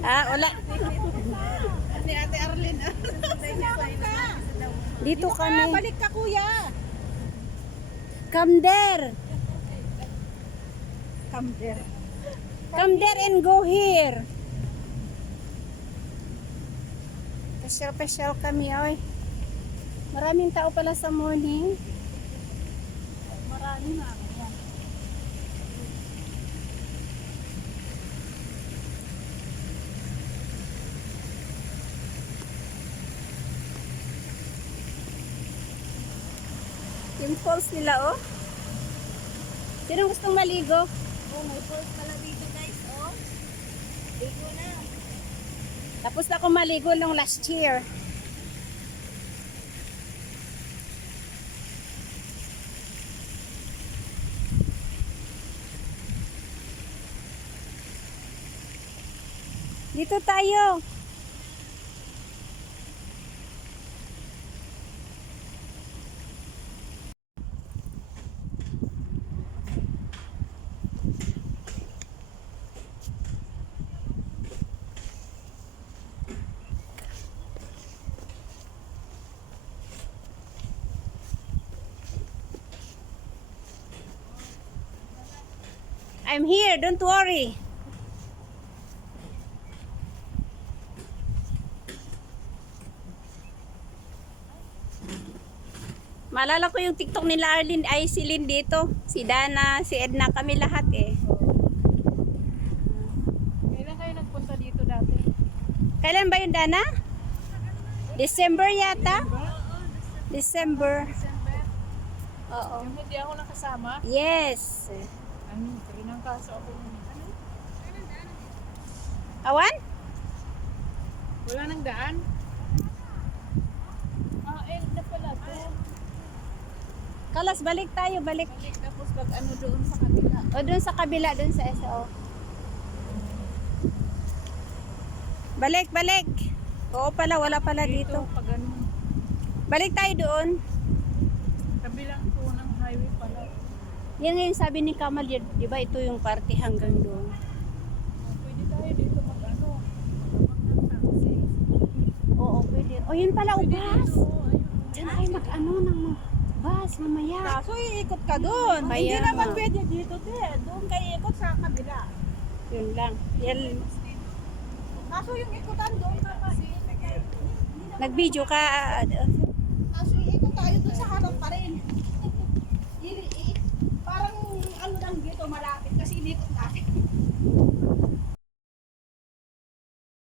Wala. Ni Ate Arlene. Dito kami. Balik ka kuya. Come there. Come there. Come there and go here. Pasyal-pasyal kami, oy. Maraming tao pala sa morning. Marami na. Yan. Yung falls nila, oh. Sino gustong maligo? Oh, may falls pala dito guys, oh. Ligo na. Tapos na ako maligo nung last year. Dito tayo. I'm here, don't worry. Maalala ko yung TikTok nila Arlene, ay si Lynn dito, si Dana, si Edna, kami lahat eh. Kailan kayo nagpunta dito dati? Kailan ba yun, Dana? December yata? December. December. Oo. Yung hindi ako nakasama. Yes. Ano, trinang kaso ako. Ano? Awan? Wala nang daan? Na pala to. Kalas, balik tayo, balik. Balik tapos pag ano doon sa kabila. O doon sa kabila, doon sa SO. Balik, balik. Oo pala, wala pala dito. Pag ano, Balik tayo doon. kabilang to ng highway pala. Yan nga yung sabi ni Kamal, di ba ito yung party hanggang doon. Pwede tayo dito mag ano, mag taxi. Oo, pwede. O yun pala, Pwede ubas. dito, ayun. Diyan tayo mag-ano ng bus mamaya. Kaso iikot ka doon. Kaya Hindi naman nga. pwede dito din. Doon kayo ikot sa kabila. Yun lang. Yan. Kaso yung ikutan doon ka kasi. Nag-video ka. Kaso iikot tayo doon sa harap pa rin. Parang ano lang dito malapit kasi inikot natin.